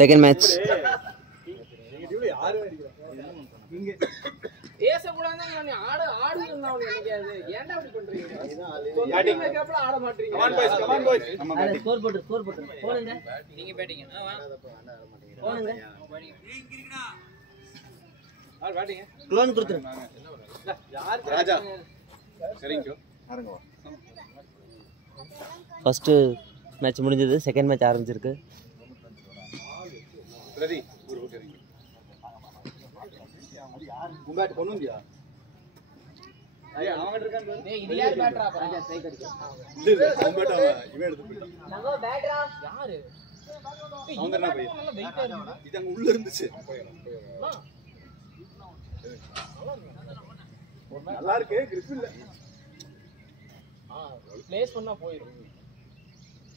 Second match first match முடிஞ்சது, second match ஆரம்பிச்சிருக்கு. நல்லா இருக்கு, கிரிப் இல்ல. ப்ளேஸ் பண்ணா போயிடும்.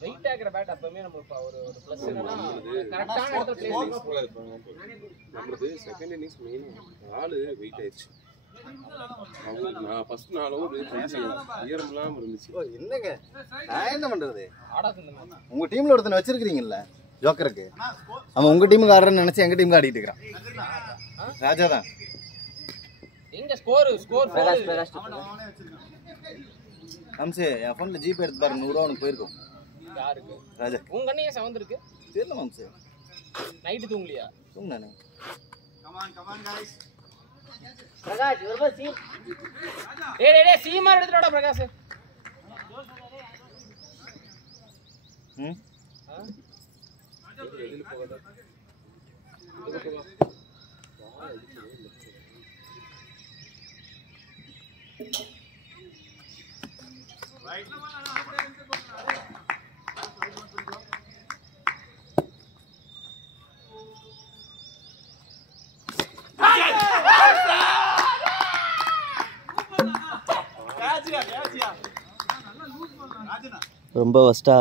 வெயிட் ஆகிற பேட் அப்பவே நமக்கு ஒரு ப்ளஸ் என்னன்னா கரெக்டான இடத்துல ப்ளேஸ் பண்ணா நம்மளுக்கு செகண்ட் இன்னிங்ஸ் மெயின் ஆளு வெயிட் ஆயிடுச்சு. நான் ஃபர்ஸ்ட் நாளும் ஈரம்லாம் இருந்துச்சு. என்னங்க நான் என்ன பண்றது? உங்க டீம்ல ஒருத்தனை வச்சிருக்கீங்கல்ல ஜோக்கருக்கு, அவன் உங்க டீமுக்கு ஆடுறன்னு நினைச்சு எங்க டீமுக்கு ஆடிட்டு இருக்கான். ராஜா தான். எங்க ஸ்கோர் அம்சே என் ஃபோன்ல ஜிபே எடுத்து பாரு, 100 ரூபா உனக்கு போயிருக்கும். யாருக்கு? ராஜா. உங்க கண்ணியே சவுண்ட் இருக்கு தெரியல அம்சே. நைட் தூங்கலையா? தூங்குனானே. Come on guys. பிரகாஷ் ஒரு பஸ் சீம். டேய் சீமா எடுத்துடா பிரகாஷ். வெளியில போகாத. ரொம்ப ஃபஸ்ட்டா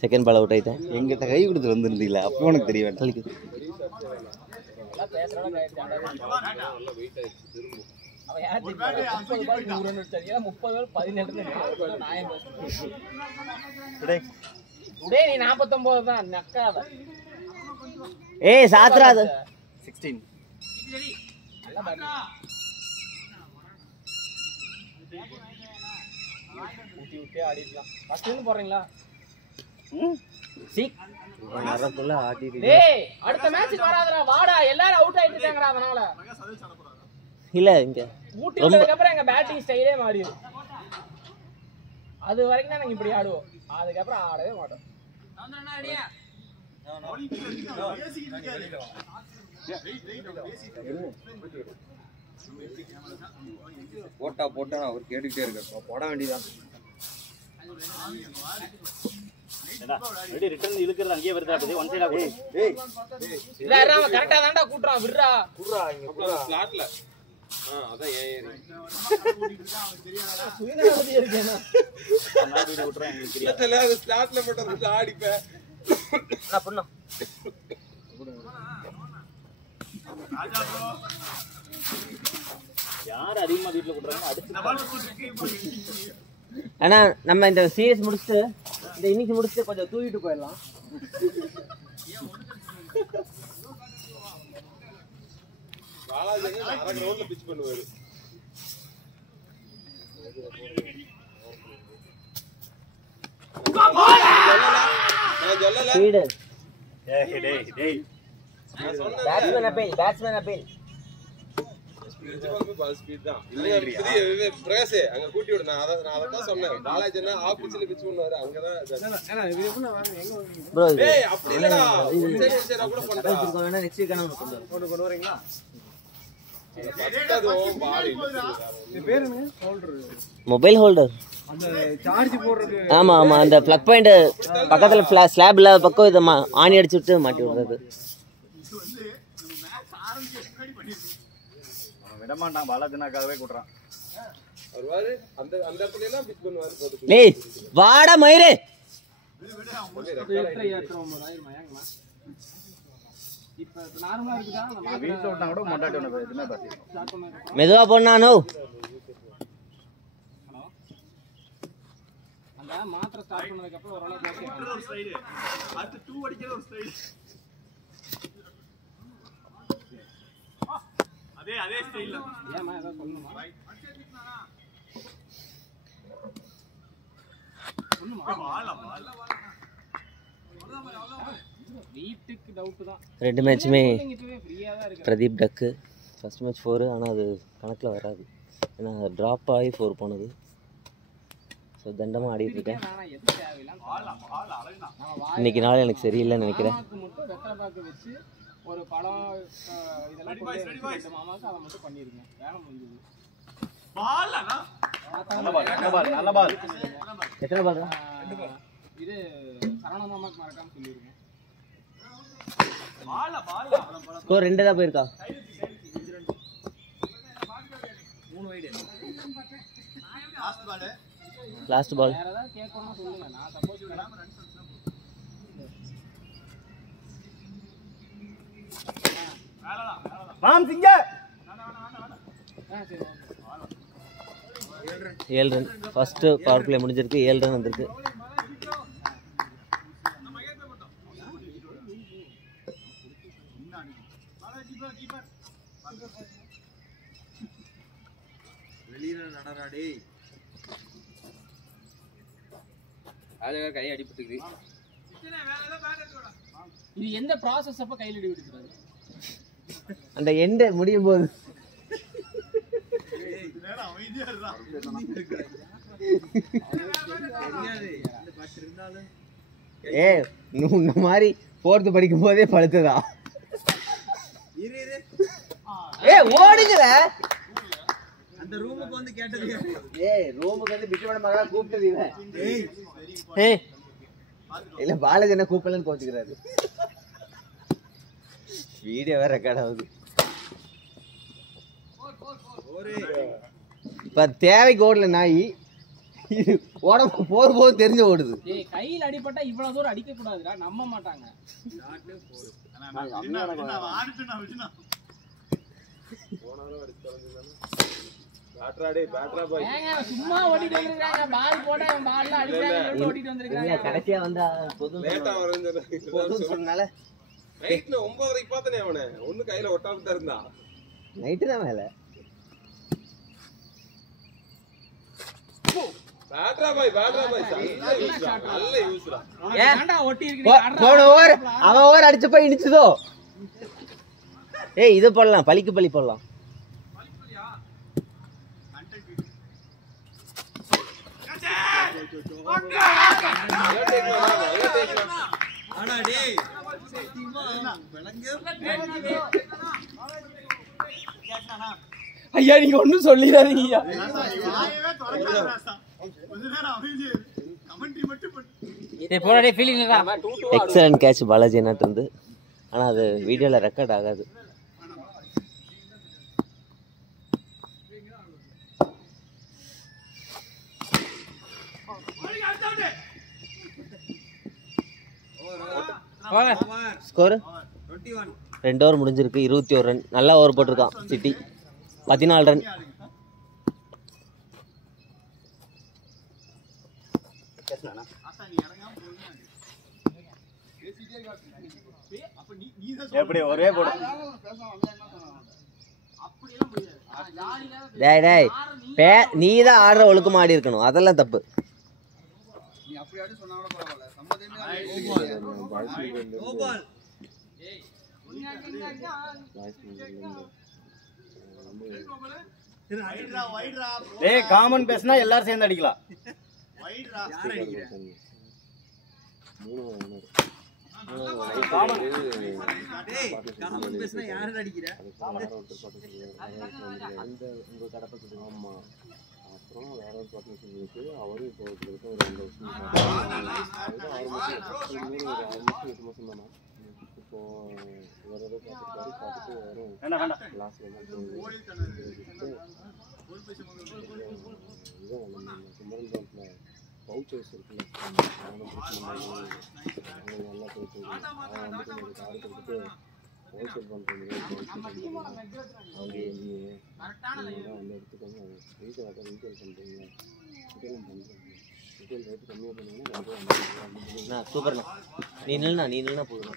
செகண்ட் பால் அவுட் ஆயிட்டேன். எங்கிட்ட கை கொடுத்து வந்துருந்தீங்களா? அப்போ உனக்கு தெரிய வேண்டாம். ஏய் சாத்ராது 16 போறீங்களா? அடுத்த மேட்ச் வராதடா, வாடா. எல்லாரும் அவுட் ஆயிட்டாங்கடா. அதனால இல்ல இங்க ஊட்டி வந்ததுக்கு அப்புறம் எங்க பேட்டிங் ஸ்டைலே மாறிடும். அது வரைக்கும் தான் நாங்க இப்படி ஆடுவோம், அதுக்கப்புறம் ஆடவே மாட்டோம். போட்டா அவர் கேட்டுக்கிட்டே இருக்காரு. போட வேண்டியதான். ரிட்டர்ன் இழுக்கிறது அங்கேயே வருதா? ஒன் சைடா போய் இல்ல அவன் கரெக்டா தான்டா கூட்றான். விடுறா இங்க ஸ்லாட்ல அதான் ஏறி சுயநலவதி இருக்கேனா? நான் வீடியோ விட்டுறேன். எனக்கு தெரியாது. இல்ல அது ஸ்லாட்ல போட்டது ஆடிப்ப நான் பண்ணா ராஜா ப்ரோ யார் அதிகமா வீட்ல விட்டுறாங்க அடிச்சு. ஆனா நம்ம இந்த சீரிஸ் முடிச்சிட்டு இந்த இன்னிங்ஸ் முடிச்சிட்டு கொஞ்சம் தூக்கிட்டு போயிடலாம். பாலாஜி அரை கிரவுண்ட்ல பிட்ச் பண்ணுவாரு. நான் சொல்லல. ஸ்பீடு டேய் பேட்ஸ்மேன் அப்பீல் பால் ஸ்பீட் தான். இல்ல பிரகாஷ் அங்க கூட்டி விடு. நான் அத தான் சொன்னேன். பாலாஜினா ஆஃப் பிட்ச்ல பிட்ச் பண்ணுவாரு. அங்கதான் ப்ரோ. ஏய் அப்படி இல்லடா. சரி கூட பண்றா. வேணா நெக்ஸ்ட் வீக் நான் கொண்டு வரீங்களா? மொபைல் ஹோல்டர் அந்த சார்ஜ் போடுறது. ஆமா ஆமா, அந்த பிளக் பாயிண்ட் பக்கத்துல ஸ்லாப் இல்லாத பக்கம் இதை ஆணி அடிச்சு விட்டு மாட்டி விடுறது. விடமாட்டான், பாலாஜினாக்காகவே கூட்டுறான். வருவாரு அந்த இடத்துல எல்லாம் பிட்ச் பண்ணுவாரு. போட்டு டேய் வாடா மயிரே. இப்ப நார்மலா இருக்குதா? வீட்ல விட்டா கூட மொண்டாட்டி உனக்கு எதுமே பாத்தி. மெதுவா போனானோ. மாத்திரை ஸ்டார்ட் பண்ணதுக்கு அப்புறம் ஓரளவுக்கு ஒரு ஸ்டைல் அடுத்து 2 அடிக்கிற ஒரு ஸ்டைல் அதே ஸ்டைல்ல ஏமா ஏதாவது சொல்லணுமா வீட்டுக்கு டவுட் தான். ரெண்டு மேட்சுமே ஃப்ரீயா தான் இருக்கு. பிரதீப் டக்கு ஃபர்ஸ்ட் மேட்ச் 4 ஆனால் அது கணக்கில் வராது ஏன்னா ட்ராப் ஆகி 4 போனது. ஸோ தண்டமாக ஆடிட்டு இருக்கேன். இன்னைக்கு நாள் எனக்கு சரியில்லைன்னு நினைக்கிறேன். மட்டும் வெத்தலை பாக்கு வச்சு ஒரு பழம் இதெல்லாம் போட்டு மாமாக்கு அதை மட்டும் பண்ணிருங்க. வேலை முடிஞ்சது. நல்ல பால் எத்தனை பால்? இது சரவண மாமாக்கு மறக்காம சொல்லிருங்க. ஸ்கோர் 2 தான் போயிருக்கா? 3 வைடு. Last ball. வேற ஏதாவது கேட்கணும்னா சொல்லுங்க. நான் சப்போஸ் மாம் சிங்க 7 ரன். ஃபர்ஸ்ட் பவர் பிளே முடிஞ்சிருக்கு. 7 ரன் வந்திருக்கு. கை அடிபட்டுக்குது. இது எந்த ப்ராசஸ் அப்ப கையில அடி விடுறாரு? அந்த எண்ட் முடியும் போது இந்த மாதிரி 4th படிக்கும் போதே பழுத்ததா? ஓடுங்கல அந்த ரூமுக்கு வந்து கேட்டது. ரூமுக்கு வந்து பிட்டு பண்ண மகளா கூப்பிட்டது இவன். இல்ல பாலாஜி என்ன கூப்பிடலன்னு கோச்சுக்கிறாரு. வீடியோ வேற ரெக்கார்ட் ஆகுது. இப்ப தேவைக்கு ஓடல நாய் உடம்பு போது தெரிஞ்சு ஓடுது. கையில் அடிபட்டா இவ்வளவு தூரம் அடிக்க கூடாதுடா. நம்ப மாட்டாங்க. சும்மா ஓடிட்டு வந்திருக்காங்க. பால் போட்டா பால்ல அடிச்சாங்க ஓடிட்டு வந்திருக்காங்க. கடைசியா வந்தா பொது சொன்னால நைட்ல 9:30க்கு பார்த்தனே அவனை. ஒண்ணு கையில ஒட்டாம தான் இருந்தா. நைட்டு தான் மேல. பேட்ரா பாய் நல்ல யூஸ்ரா. ஏன்டா ஒட்டி இருக்கீங்க? போன ஓவர் அவன் ஓவர் அடிச்சப்ப இடிச்சதோ. இது போடலாம். பலிக்கு பலி போடலாம். ஐயா நீங்க ஒண்ணும் சொல்லிடாதீங்க. எக்ஸலன்ட் கேட்ச் பாலாஜி என்னட்டு இருந்து. ஆனா அது வீடியோல ரெக்கார்ட் ஆகாது. ஸ்கோர் 2 ஓவர் முடிஞ்சிருக்கு. 21 ரன். நல்லா ஓவர் போட்டிருக்கான் சிட்டி. 14 ரன். எப்படி ஒரே போட நீ தான் ஆடுற ஒழுக்கமா ஆடி இருக்கணும். அதெல்லாம் தப்பு. காமன் பேசினா எல்லாரும் சேர்ந்து அடிக்கலாம். அப்புறம் வேற ஒரு பார்ட்னர்ஷிப் இருக்கு. அவரும் இப்போ ஒரு 2 வருஷம் தானே. இப்போ வேற ஏதோ பார்த்துட்டு வரும். லாஸ்ட் குமரன் பவுச்சர்ஸ் இருக்குல்ல, நல்லா போயிட்டு அவன் வந்து கொஞ்சம் காடு கொடுத்துட்டு ஹோல்சேல் பண்ணுறது அவங்க எங்கேயே வந்து எடுத்துக்கோங்க. ரீசேல் ரீசேல் பண்ணுறீங்க இதெல்லாம் பண்ணுறாங்க. ஐபிஎல் ரேட் கம்மியாக பண்ணுவீங்க. நான் சூப்பர்ண்ணா. நீ நில்லுனா போதும்.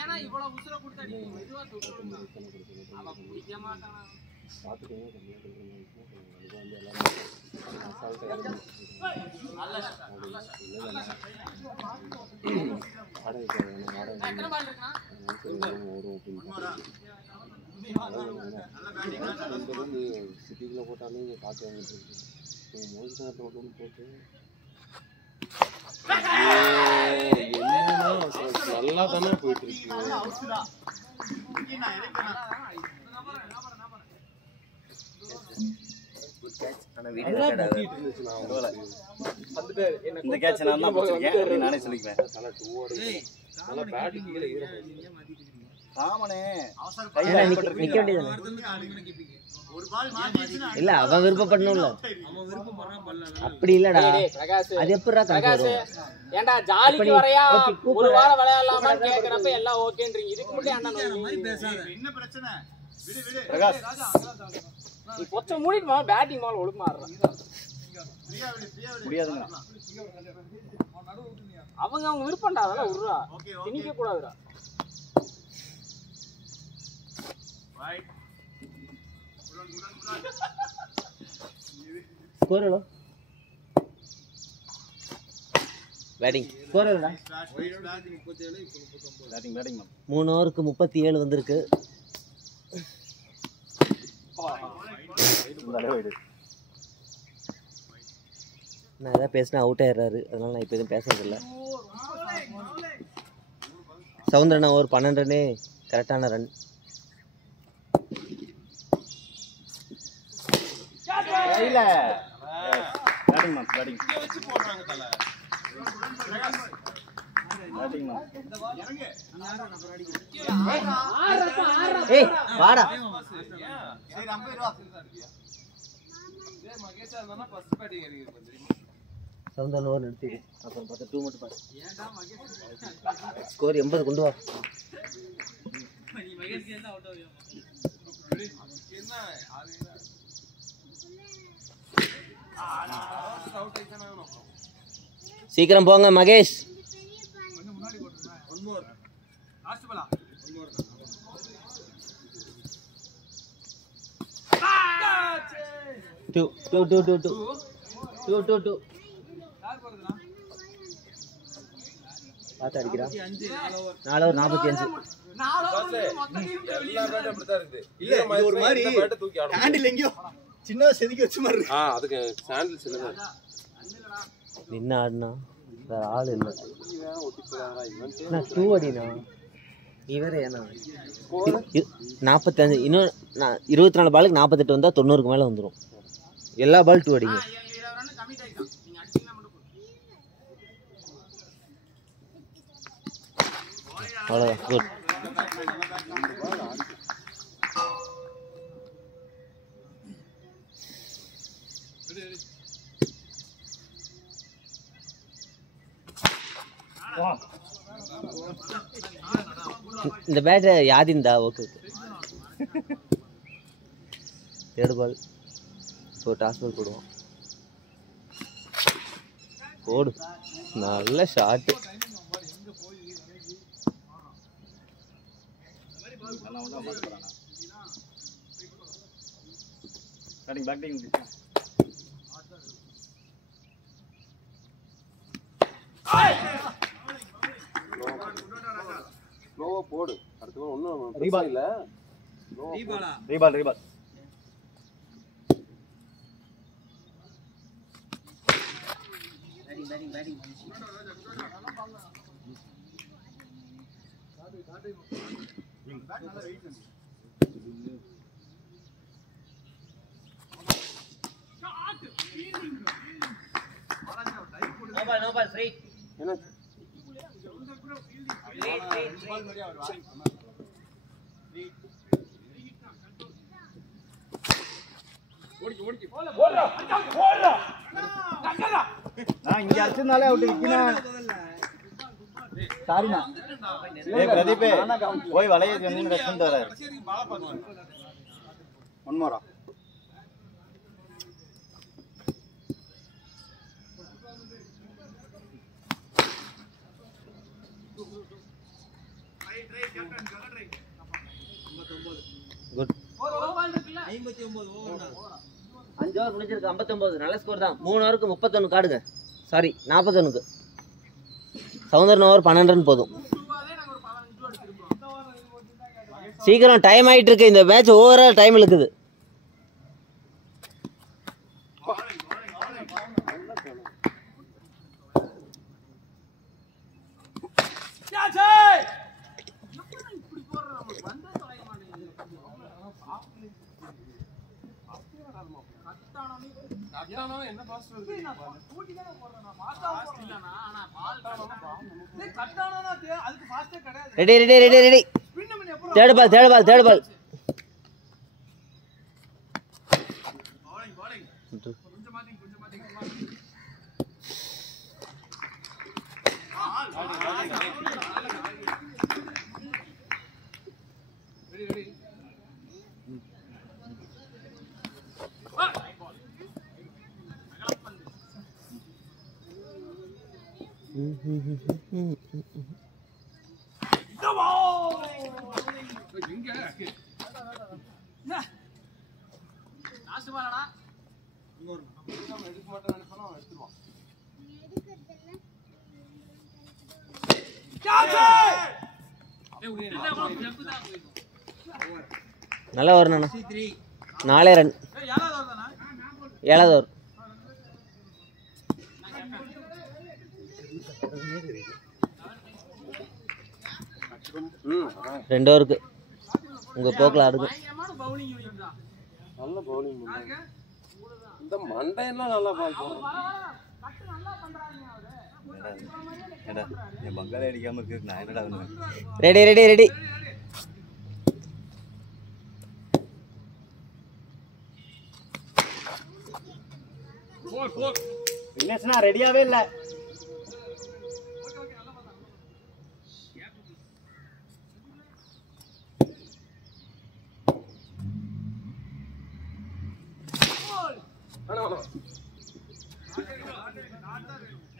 ஏன்னா இவ்வளவு உசுர கொடுத்தா நீ மெதுவா தூக்கணும். அவன் பிடிக்க மாட்டானா? பார்த்துக்கோங்க கம்மியாக பண்ணுறேன். அது வந்து எல்லாரும் அசால்ட்டாக சிட்டிக்குள்ள போட்டாலும் இங்கே காற்று வாங்கிட்டு இருக்கு. மோதினா ரோடு போட்டு நல்லா தானே போயிட்டு இருக்கு. இந்த கேட்ச் நான் தான் போச்சிருக்கேன் நானே சொல்லிக்குவேன். நல்லா பேட்டு கீழே ராமனே நிக்க வேண்டியது இல்ல, அவன் விருப்பப்படணும்ல. அப்படி இல்லடா, அது எப்படிடா கணக்கு? ஏன்டா ஜாலிக்கு வரையா ஒரு வாரம் விளையாடலாமான்னு கேக்குறப்ப எல்லாம் ஓகேன்றீங்க. இதுக்கு முன்னாடி அண்ணன் என்ன பிரச்சனை? பிரகாஷ் நீ பொச்ச மூடிட்டு வா, பேட்டிங் பால் ஒழுங்கா ஆடுறான். முடியாதுங்க. அவங்க விருப்பம்டா, அதெல்லாம் விடுறா, திணிக்க கூடாதுடா. ஸ்கோர் எவ்வளோ? பேட்டிங் ஸ்கோர் எவ்வளோடா? பேட்டிங் 3 ஓவருக்கு 37 வந்திருக்கு. நான் எதாவது பேசினா அவுட் ஆயிடுறாரு, அதனால நான் இப்போ எதுவும் பேசுறதில்ல. சவுந்தரண்ணா ஒரு 12 ரன்னே கரெக்டான ரன். ஏய் வாடா. சவுந்தரன் ஓவர் நிறுத்திடு, அப்புறம் பார்த்தா 2 மட்டும் பாரு. ஸ்கோர் 80 கொண்டு வா. சீக்கிரம் போங்க மகேஷ். பார்த்து அடிக்கிறா. 4 ஓவர் 45. ஒரு மாதிரி ஹேண்டில் எங்கேயோ சின்ன செதுக்கி வச்ச மாதிரி இருக்கு. அதுக்கு சாண்டில் சின்னதா நின்று ஆடினா வேற ஆள் இல்லை. 2 அடினா நீ வேற ஏன்னா 45. இன்னும் 24 பாலுக்கு 48 வந்தால் 90க்கு மேலே வந்துடும். எல்லா பால் 2 அடிங்க. அவ்வளோதான், குட். இந்த பேட் யாதிந்தா. Okay third ball. So toss ball போடுவோம். போடு, நல்ல ஷாட்டு. ஸ்லோவா போடு. அடுத்த பால் ஒன்றும் ரீபால் இல்லை. ரீபால் No ball, free. என்ன நான் இங்க அடிச்சனாலே அவுட் விக்கினா. சாரிண்ணா. ஏய் பிரதீப் போய் வளைய ஜெனன் ரெஸ்ட் பண்ணிட்டு வர. ஒன் மோரா. குட் 5 ஓவர் முடிஞ்சிருக்கு 59 நல்ல ஸ்கோர் தான் 3 ஓவருக்கு 31 காடுங்க சாரி 41க்கு சௌந்தரன் ஓவர் 12 ரன் போதும் சீக்கிரம் டைம் ஆயிட்டு இருக்கு இந்த மேட்ச் ஓவரா டைம் இழுக்குது ready ready ready ready third ball நல்லா வரணும் 4 ரன் 7வது ஓவர் ரெண்டு ஓவருக்கு உங்க போக்கில் ஆடுது நல்ல பவுலிங் இந்த மண்டையெல்லாம் நல்லா பால் என் பங்காளி அடிக்காம இருக்கு நான் என்னடா ரெடி ரெடி ரெடி விக்னேஷ்னா ரெடியாவே இல்லை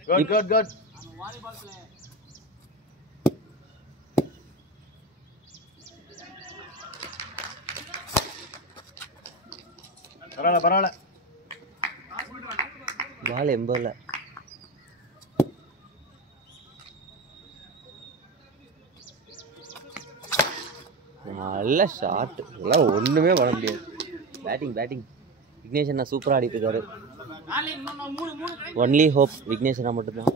Good. பரவாயில்ல பால் எம்பர்ல நல்ல ஷாட் இதெல்லாம் ஒண்ணுமே பண்ண முடியாது பேட்டிங் விக்னேஷ் நான் சூப்பரா ஆடிட்டு இருக்காரு ஒன்லி ஹோப் விக்னேஷ் மட்டும்தான்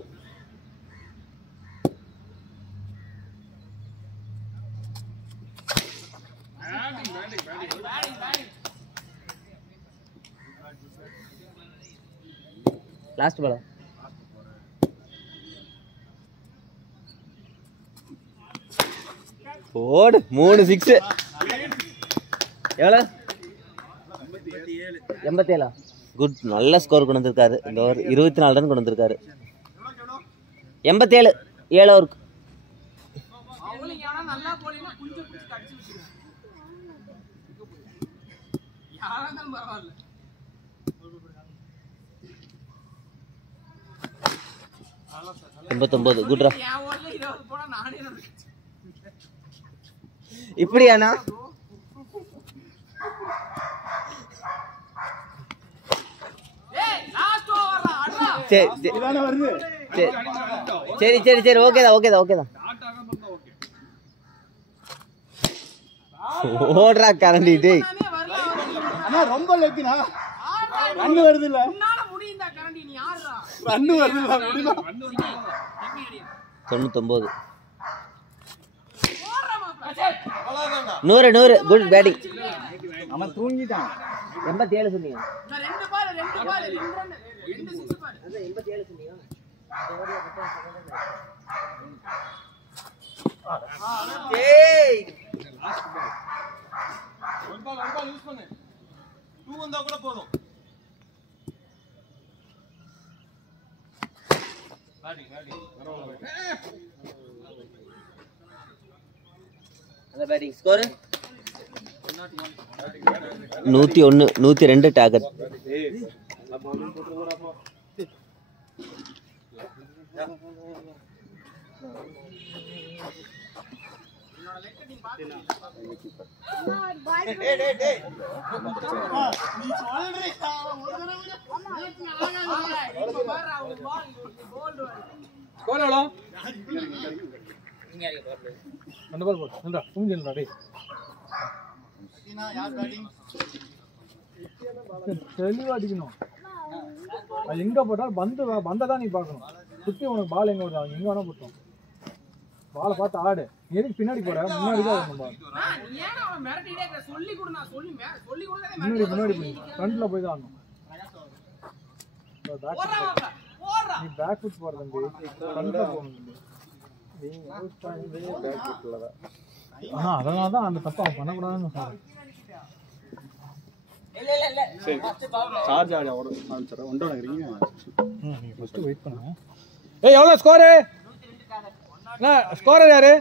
லாஸ்ட் பாலா ஓடு 3 6 எவ்வளோ 87 குட் நல்ல ஸ்கோர் கொண்டு வந்திருக்காரு இந்த ஓவர் 24 ரன் கொண்டு வந்திருக்காரு 87 7 ஓவருக்கு எண்பத்தொன்பது குட்ரா இப்படியாண்ணா சரி ஓகேதான் ஓடுறா கரண்டி டேய் அண்ணா ரொம்ப லக்கினா ரன் வருது இல்ல ரன் வருது 99 100 குட் பேட்டிங் அவன் தூங்கிட்டான் 87 சொன்னீங்க பேட்டிங் ஸ்கோர் 101 102 டார்கெட் ஸ்கோர் எவ்வளோ? 2 பால் போடு. நின்றா தூங்கிடா டேய். தெளிவா அடிக்கணும். அது எங்க போட்டாலும் பந்த தான் நீ பார்க்கணும். சுத்தி உனக்கு பால் எங்க வருது எங்க வேணா போட்டோம். பாலை பார்த்து ஆடு. எதுக்கு பின்னாடி போற? முன்னாடி தான் வரணும் பால். முன்னாடி போய் ஃப்ரண்ட்ல போய் தான் ஆடணும். நீ பேக் ஃபுட் போற தம்பி. ஃப்ரண்ட்ல போகணும் தம்பி. அதனால தான் அந்த தப்பை அவன் பண்ணக்கூடாதுன்னு சொல்றேன். சார்ஜ் ஆட ஆரம்பிச்சிடுறேன். ஒன்றரை நினைக்கிறீங்க? நீங்கள் ஃபஸ்ட்டு வெயிட் பண்ணுங்க. ஏய் எவ்வளோ ஸ்கோரு? என்ன ஸ்கோரர் யாரு?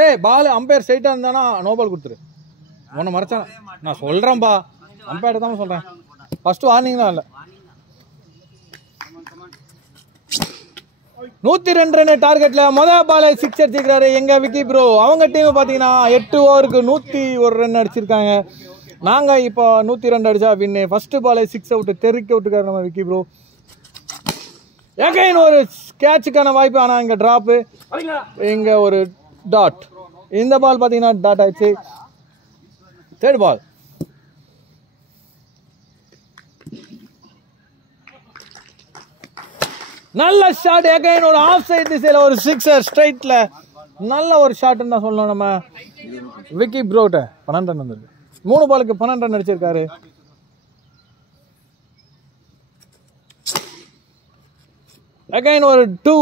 ஏய் பால் அம்பையர் ஸ்ட்ரைட்டாக இருந்தானா நோ பால் கொடுத்துரு. உன்னை மறைச்சான் நான் சொல்கிறேன்ப்பா. அம்பையர் தான் சொல்கிறேன். ஃபஸ்ட்டு வார்னிங் தான் இல்லை. 102 ரன் டார்கெட்டில் மொதல் பால் 6 அடிச்சிருக்காரு எங்கள் விக்கி ப்ரோ. அவங்க டீம் பார்த்தீங்கன்னா 8 ஓவருக்கு 101 ரன் அடிச்சிருக்காங்க. நாங்கள் இப்போ 102 அடிச்சா வின்னு. ஃபஸ்ட்டு பால் 6 அவுட்டு தெருக்கி விட்டுக்காரு நம்ம விக்கி ப்ரோ. எகைன் ஒரு கேட்சுக்கான வாய்ப்பு. ஆனால் இங்கே ட்ராப்பு, இங்கே ஒரு டாட். இந்த பால் பார்த்தீங்கன்னா டாட் ஆயிடுச்சு. தேர்ட் பால் நல்ல ஷாட். எகைன் ஒரு ஆஃப் சைட் திசையில் ஒரு 6 ஸ்ட்ரைட்ல நல்ல ஒரு ஷாட்னு தான் சொல்லணும் நம்ம விக்கி ப்ரோட்ட. 12 ரன் வந்துருக்கு. 3 பாலுக்கு 12 ரன் அடிச்சிருக்காரு. அகைன் ஒரு 2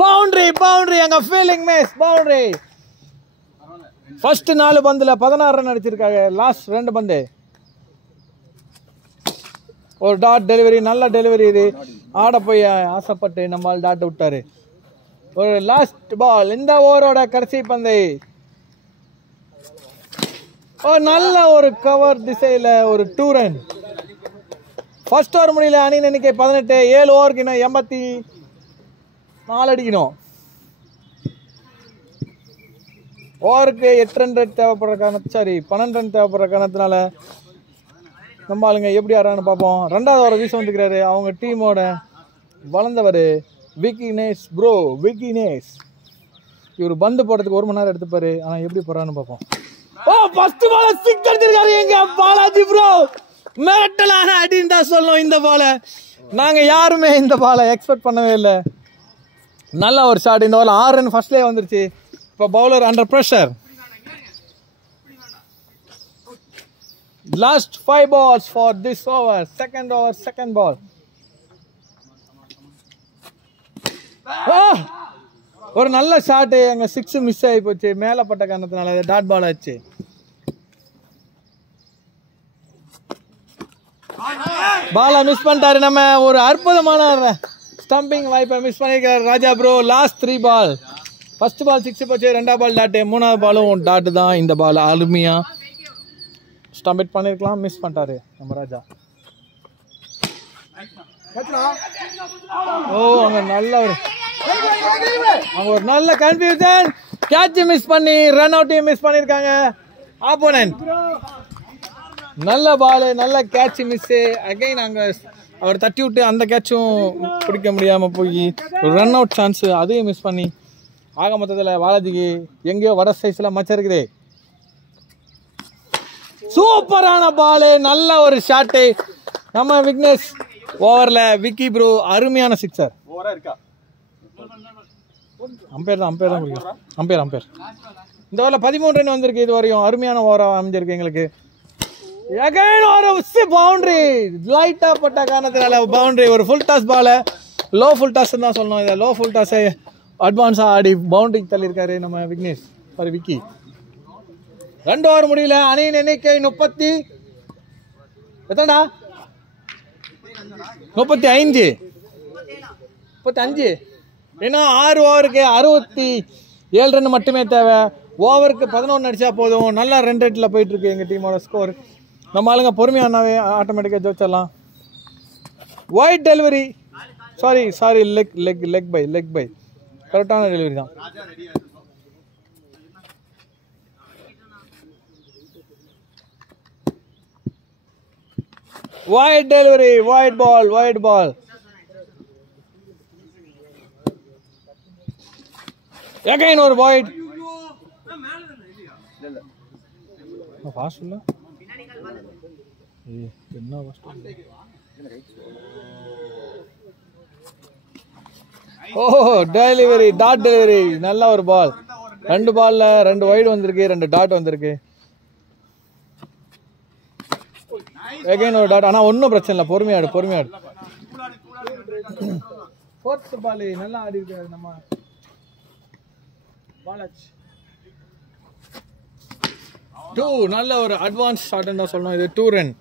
பவுண்டரி அங்க ஃபீலிங் மேஸ் பவுண்டரி. ஃபர்ஸ்ட் 4 பந்துல 16 ரன் அடிச்சிருக்காங்க. லாஸ்ட் 2 பந்து ஒரு டாட் டெலிவரி. நல்ல டெலிவரி. இது ஆட போய் ஆசைப்பட்டு நம்ம டாட் விட்டாரு. ஒரு லாஸ்ட் பால் இந்த ஓவரோட கடைசி பந்தை. நல்ல ஒரு கவர் திசையில ஒரு 2 ரன். ஃபர்ஸ்ட் ஓவர் முடியல. அணி எண்ணிக்கை 18. 7 ஓவருக்கு இன்னும் 84 அடிக்கணும். ஓவருக்கு 8 ரன் தேவைப்படுற காரணத்து 12 ரன் தேவைப்படுற காரணத்தினால நம்ம ஆளுங்க எப்படி ஆடுறான்னு பார்ப்போம். 2வது ஓவர் வீச வந்துக்கிறாரு அவங்க டீமோட வளர்ந்தவர் விக்கி நேஸ் ப்ரோ. விக்கி நேஸ் இவர் பந்து போடுறதுக்கு 1 மணி நேரம் எடுத்துப்பாரு. ஆனால் எப்படி போறான்னு பார்ப்போம். ஃபர்ஸ்ட் பால் 6 அடிச்சிருக்காரு எங்க பாலாஜி ப்ரோ. மிரட்டலான அடின்னு தான் சொல்லணும் இந்த பாலை. நாங்கள் யாருமே இந்த பாலை எக்ஸ்பெக்ட் பண்ணவே இல்லை. நல்ல ஒரு ஷாட். இந்த பால் 6 ரன் ஃபர்ஸ்ட்லேயே வந்துருச்சு. இப்போ bowler under pressure. Last 5 balls for this over. Second over second ball. ஒரு நல்ல ஷாட்டு. அங்கே 6 மிஸ் ஆகி போச்சு. மேலே பட்ட காரணத்தினால டாட் பால் ஆச்சு. பாலை மிஸ் பண்ணிட்டாரு நம்ம. ஒரு அற்புதமான ஸ்டம்பிங் வாய்ப்பை மிஸ் பண்ணிருக்காரு ராஜா ப்ரோ. லாஸ்ட் 3 பால். ஃபர்ஸ்ட் பால் 6 போச்சு. 2வது பால் டாட்டு. 3வது பாலும் டாட்டு தான். இந்த பால் அருமையா ஸ்டம்பிட் பண்ணிருக்கலாம். மிஸ் பண்ணிட்டாரு நம்ம ராஜா. அங்க நல்ல ஒரு நல்ல கன்ஃபியூஷன். கேட்ச் மிஸ் பண்ணி ரன் அவுட்டையும் மிஸ் பண்ணிருக்காங்க ஆப்போனன்ட். நல்ல பால் நல்ல கேட்ச் மிஸ். அகைன் அங்கே அவர் தட்டி விட்டு அந்த கேட்சும் பிடிக்க முடியாமல் போய் ஒரு ரன் அவுட் சான்ஸ் அதையும் மிஸ் பண்ணி ஆக மொத்தத்தில் பாலாஜிக்கு எங்கேயோ வட சைஸில் மச்சம் இருக்குது. சூப்பரான பாலு. நல்ல ஒரு ஷாட்டு நம்ம விக்னேஷ் ஓவரில். விக்கி ப்ரோ அருமையான 6. அம்பையர் தான் பிடிக்கும். அம்பையர் இந்த ஓவரில் 13 ரன் வந்திருக்கு. இது வரையும் அருமையான ஓவராக அமைஞ்சிருக்கு எங்களுக்கு. பவுண்டரி லைட்டா பட்ட காரணத்தினால பவுண்டரி. ஒரு ஃபுல் டாஸ் பால லோ ஃபுல் டாஸ் தான் சொல்லணும். இதை லோ ஃபுல் டாஸை அட்வான்ஸா ஆடி பவுண்டரி தள்ளியிருக்காரு நம்ம விக்னேஷ் விக்கி. 2 ஓவர் முடியல. அணியின் எண்ணிக்கை 35. இன்னும் 6 ஓவருக்கு 67 ரன் மட்டுமே தேவை. ஓவருக்கு 11 அடிச்சா போதும். நல்லா ரன் ரேட்டில் போயிட்டு இருக்கு எங்கள் டீமோட ஸ்கோர். நம்ம ஆளுங்க பொறுமையானாவே ஆட்டோமேட்டிக்காக ஜோச்சிடலாம். Wide delivery. Sorry leg bye கரெக்டான டெலிவரி தான். Wide delivery, wide ball, wide ball. Again ஒரு wide. Fast இல்ல? என்ன fast? Oh, delivery, dot delivery. நல்ல ஒரு ball. ரெண்டு பால்ல ரெண்டு wide வந்திருக்கு, ரெண்டு dot வந்திருக்கு. Again ஒரு dot. ஆனா ஒண்ணும் பிரச்சனை இல்ல, பொறுமையாடு. Fourth ball நல்லா ஆடி இருக்காரு நம்ம பாலாஜ். 2 நல்ல ஒரு அட்வான்ஸ் ஷாட் தான் சொல்லணும். இது 2 ரன்.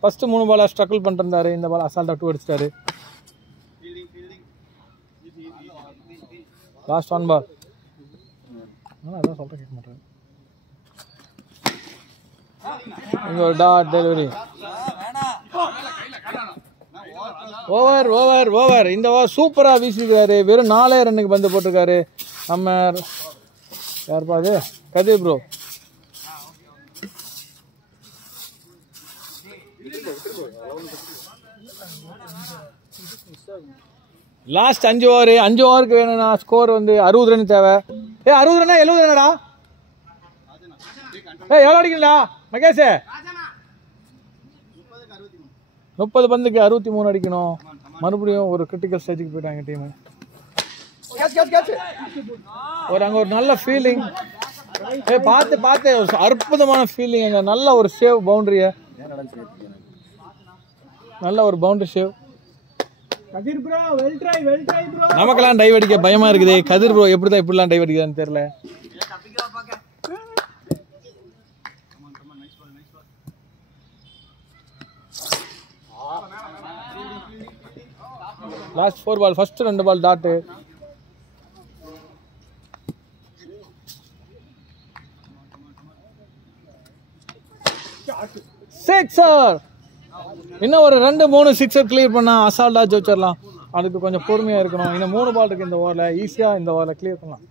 ஃபர்ஸ்ட் 3 பாலா ஸ்ட்ரகிள் பண்ணிருந்தாரு, இந்த பால் அசால்ட்டா 2 அடிச்சிட்டாரு. லாஸ்ட் 1 பால். அதான் சொல்றேன் கேட்க மாட்டேன். இங்க ஒரு டாட் டெலிவரி. ஓவர். இந்த ஓவர் சூப்பரா வீசிருக்காரு. வெறும் 4 ரன்னுக்கு பந்து போட்டிருக்காரு. நம்ம யாருப்பா அது? கதிர் ப்ரோ. லாஸ்ட் 5 ஓவருக்கு வேணும்னா ஸ்கோர் வந்து 60 ரன் தேவை. 60 ரன்னா 70 ரன்னடா? எவ்வளோ அடிக்கணும்டா மகேஷ்? 30 பந்துக்கு 63 அடிக்கணும். மறுபடியும் ஒரு கிரிட்டிக்கல் ஸ்டேஜுக்கு போயிட்டாங்க டீம். அங்க ஒரு நல்ல ஃபீலிங். பார்த்து ஒரு அற்புதமான ஃபீலிங். அங்க நல்ல ஒரு சேவ் பவுண்டரிய, நல்ல ஒரு பவுண்டரி சேவ். நமக்கெல்லாம் டைவ் அடிக்க பயமா இருக்குது. கதிர் ப்ரோ எப்படிதான் இப்படிலாம் டைவ் அடிக்குதான்னு தெரியல. Last 4 ball. First 2 ball dot. Sixer. இன்னும் ஒரு 2-3 சிக்ஸர் கிளியர் பண்ணா அசால்ட்டா ஜெயிச்சிடலாம். அதுக்கு கொஞ்சம் பொறுமையா இருக்கணும். இன்னும் 3 பால் இருக்கு இந்த ஓவர்ல. ஈஸியா இந்த ஓவர்ல கிளியர் பண்ணலாம்.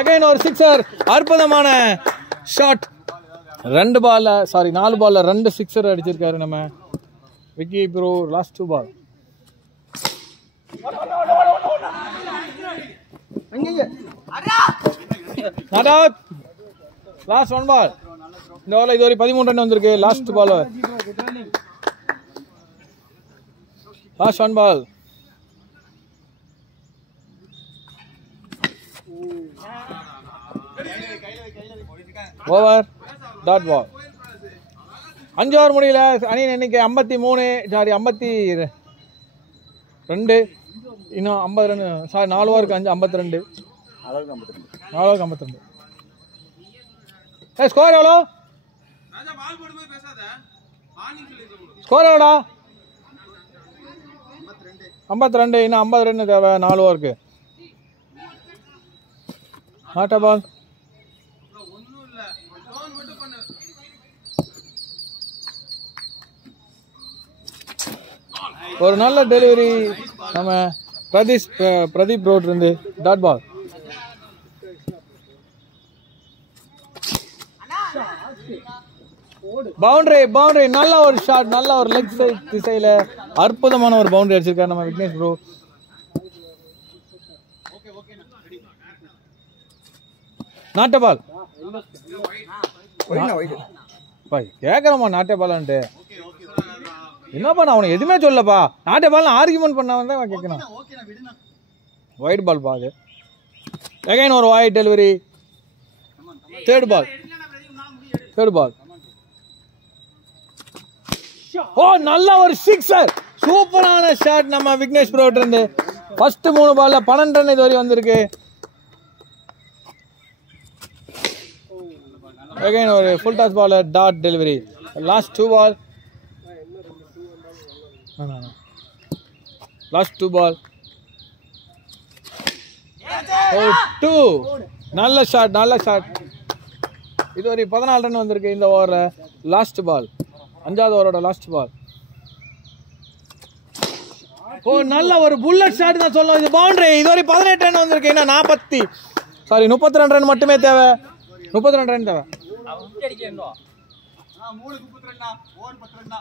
அகைன் ஒரு சிக்ஸர். அற்புதமான ஷாட். 4 பால்ல 2 சிக்ஸர் அடிச்சிருக்காரு நம்ம Vicky bro. Last 2 ball. Not out. Last 1 ball. இந்த ஓவர்ல இதுவரை 13 ரன் வந்திருக்கு. Last ball. Last 1 ball. Over. Dot ball. 5 over முடியல. அணியின் எண்ணிக்கை 52. இன்னும் 50 ரன். 4 ஓவருக்கு 52. 4 ஓவருக்கு 52. ஸ்கோர் எவ்வளோ? ஸ்கோர் எவ்வளோடா? 52. இன்னும் 50 ரன் தேவை 4 ஓவருக்கு. Not a ball. ஒரு நல்ல டெலிவரி நம்ம பிரதீப் ரோட் இருந்து. Dot ball. பவுண்டரி. நல்ல ஒரு ஷாட். நல்ல ஒரு லெக் சைட் திசையில அற்புதமான ஒரு பவுண்டரி அடிச்சிருக்காரு நம்ம விக்னேஷ் ப்ரோ. நாட்ட பால். கேக்குறமா நாட்டே பாலான்ட்டு? என்னப்பா நான் உனக்கு எதுவுமே சொல்லப்பா. நாட்டே பால் ஆர்குமெண்ட் பண்ண வந்தா கேட்கணும். ஒயிட் பால் பாது. அகைன் ஒரு wide delivery. Third ball. Oh நல்ல ஒரு சிக்ஸர். சூப்பரான ஷாட் நம்ம விக்னேஷ் ப்ரோ இருந்து. ஃபர்ஸ்ட் 3 பால்ல 12 ரன் இதுவரை வந்திருக்கு. அகைன் ஒரு full toss ball. Dot delivery. Last 2 ball. Last 2 ball. 2. நல்ல ஷாட். இதுவரை 14 ரன் வந்திருக்கு இந்த ஓவர்ல. Last ball. 5வது ஓவரோட லாஸ்ட் பால். ஓ நல்ல ஒரு புல்லட் ஷாட் தான் சொல்லணும். இது பவுண்டரி. இதுவரை 18 ரன் வந்திருக்கு. இன்னும் 32 ரன் மட்டுமே தேவை. 32 ரன் தேவை.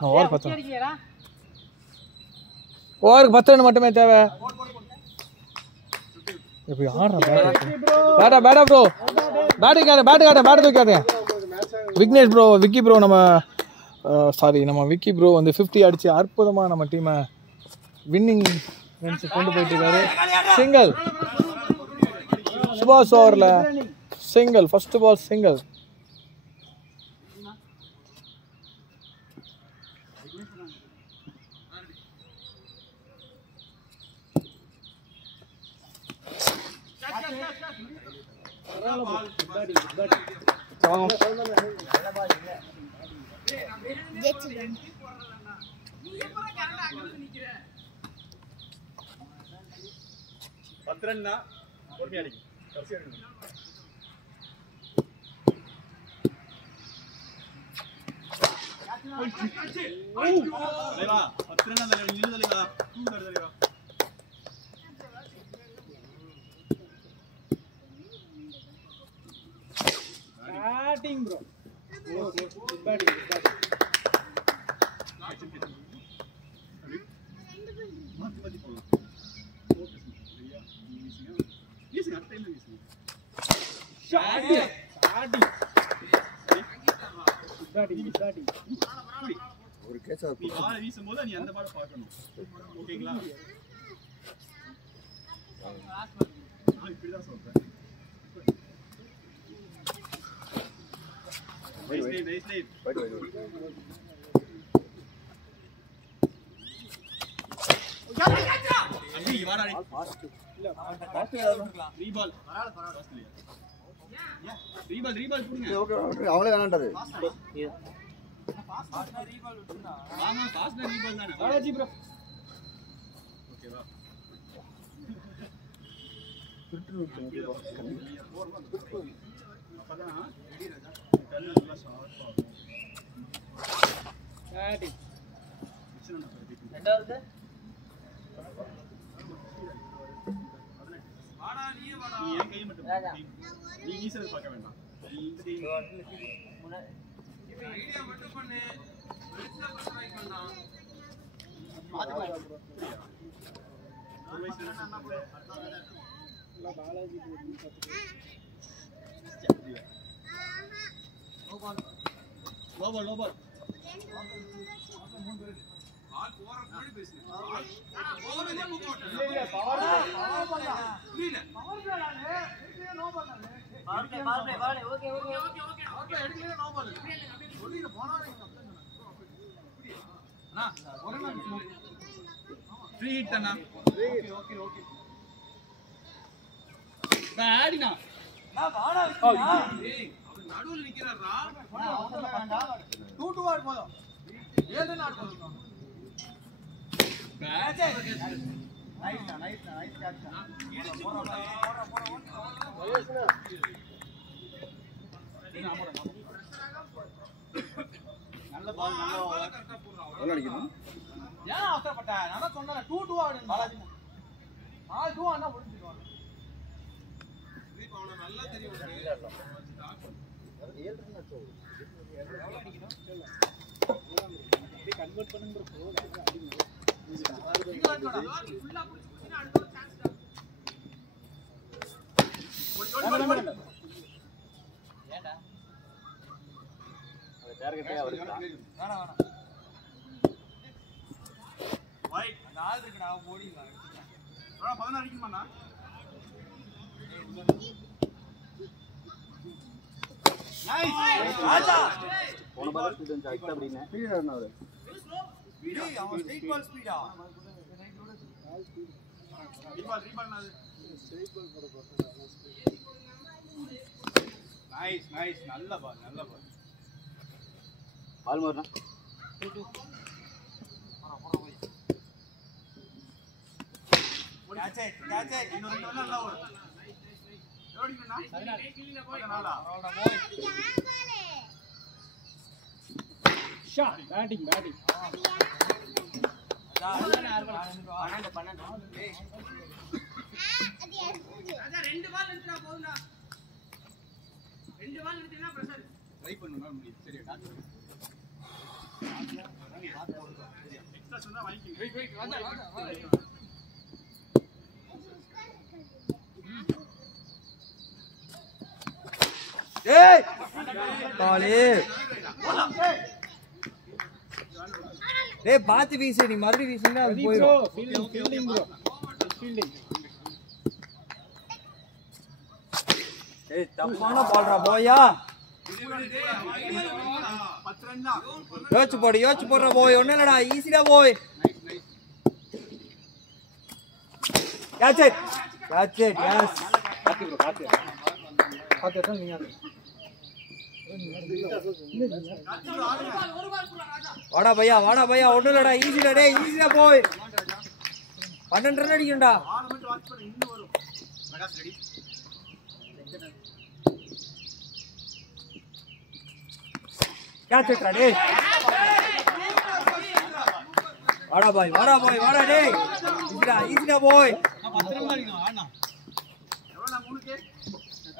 ஓவர் 10 ஓவருக்கு 10 ரன் மட்டுமே தேவை. இப்போ யாரா பேட்டா ப்ரோ பேட் தூக்காத விக்னேஷ் ப்ரோ விக்கி ப்ரோ நம்ம விக்கி ப்ரோ வந்து 50 அடிச்சு அற்புதமாக நம்ம டீமை வின்னிங் ரன்ஸ் கொண்டு போயிட்டு இருக்காரு. சிங்கிள் சுபாஷ் ஓவரில் சிங்கிள், ஃபர்ஸ்ட் பால் சிங்கிள். ஒரு கேட்ச் வீசும்போது நீ அந்த பாட பார்க்கணும். ஓகேங்களா? நான் இப்படிதான் சொல்றேன். Nice light. அடி வாடா அடி. இல்ல பாஸ்ட் ஏறலாம். ரீபால். ரீபால் புடிங்க. ஓகே அவளே வேணாம்டாரு. பாஸ்ட்னா ரீபால் விட்டுனா. ஆமா பாஸ்ட்னா ரீபால் தானே. பாலாஜி ப்ரோ. ஓகேவா? அப்பதான் கல்லுல ஷார்ப்பா பேட்டிங். ரெண்டாவது வாடா நீ வாடா. நீ என் கை மட்டும் நீ வீசறது பார்க்க வேண்டாம். ஐடியா மட்டும் பண்ணு. பெருசா ட்ரை பண்ணலாம். ஒரு வயசுல என்ன பண்ண? இல்ல பாலாஜி லோ பால் பால் போற முன்னாடி பேசு. ஓவர் தான் போட்டு. இல்ல பவர் புரியல. பவர் பிளேடானே. எடுக்கவே நோ பால் நானே. பவர் பிளே ஓகே எடுக்கவே நோ பால். சொல்லிர போனானே அண்ணா ஒரேனா ஃப்ரீ ஹிட் அண்ணா. ஓகே பேடினா நான் வாடா விட்டா. ஏய் அவன் நடுவுல நிக்கறாரா. அவன் வேண்டாம் 2-2 ஆட் போதும். ஏதேன ஆட் போதும். பேட் நைஸ் கேட்ச். இடிச்சு போடா. வயசுனா என்ன ஆமாடா. நல்ல பால் நல்ல ஓவர் கரெக்ட்டா போடுறான். எவ்வளவு அடிக்கணும்? ஏன் அவசரப்பட்ட? நான் சொன்னேன் 2-2 ஆடுங்க பாலாஜி. 2 ஆனா முடிஞ்சிரும். இது அவன நல்லா தெரியும். 7 ரன் ஆச்சு. எவ்வளவு அடிக்கணும்? அப்படியே கன்வர்ட் பண்ணுங்க ப்ரோ. அடிங்க. ஃபுல்லா புடிச்சினா அடுத்த ஒரு சான்ஸ் தான். ஓடி. ஏண்டா? அது டார்கெட்டே அவருக்கு தான். வேணாம். வை அந்த ஆள் இருக்குடா ஓடிடலாம். bro 16 அடிக்குமாண்ணா? நைஸ் ராஜா. போன பால் ஸ்பீட் அடிச்சா அப்படினே. ஸ்பீட் ரன் அவரு. டேய் அவன் ஸ்ட்ரைட் பால் ஸ்பீடா. ரீபால் நாது. ஸ்ட்ரைட் பால் போட போறா. நைஸ் நல்ல பால். பால் மாறனா. கேட்ச் இன்னொரு நல்லா ஓடு. ஓடிங்கண்ணா. 14 ஷாட் பேட்டிங். 12 அதான் 2 பால் எடுத்தா போதும்டா. 2 பால் எடுத்தீனா பிரஷர் ட்ரை பண்ணுனா முடியும். சரியா டாக்டர் ஏய் காலே டேய் பாத்து வீசு நீ மறுபடியும் வீசுனா அது போயிடும் ஃபீல்டிங் ப்ரோ ஃபீல்டிங் ஏய் தப்பான பால்ரா போயா யோசிச்சு போடுற போய் ஒண்ணு இல்லடா ஈஸிடா போய் கேட்ச் இட் எஸ் காத்து நீங்க வாடா பையா ஒண்ணு இல்லடா ஈஸிடா டேய் ஈஸிடா போய் 12 ரன் அடிக்கணும்டா கேட்ச் இட்ரா டேய் வாடா டேய் ஈஸிடா போய் 10 ரன் அடிக்கணும் ஆனா எவ்வளவுடா 3க்கு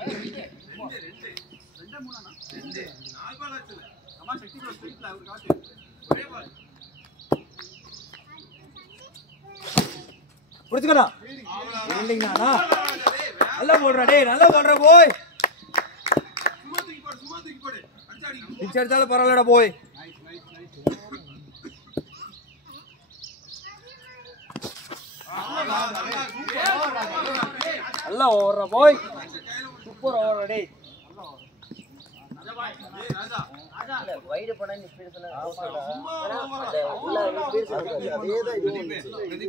2 3 4 பால் ஆச்சுல அம்மா சக்தி ப்ரோ ஸ்ட்ரைட்ல அவர் காட்டு ஒரே பால் புடிச்சுக்கடா இல்லைங்கண்ணா நல்லா போடுற போய் சும்மா தூக்கி போடு அடிச்சாலும் பரவாயில்லடா போய் நல்லா ஓடுற போய் சூப்பர் ஓடுற டேய் வைடு பண்ணா நீ ஸ்பீட் சொன்னா அந்த உள்ள ஸ்பீட் சொன்னா அதேதான் இது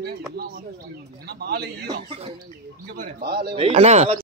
ஏன்னா பால் ஈரம் இங்க பாரு அண்ணா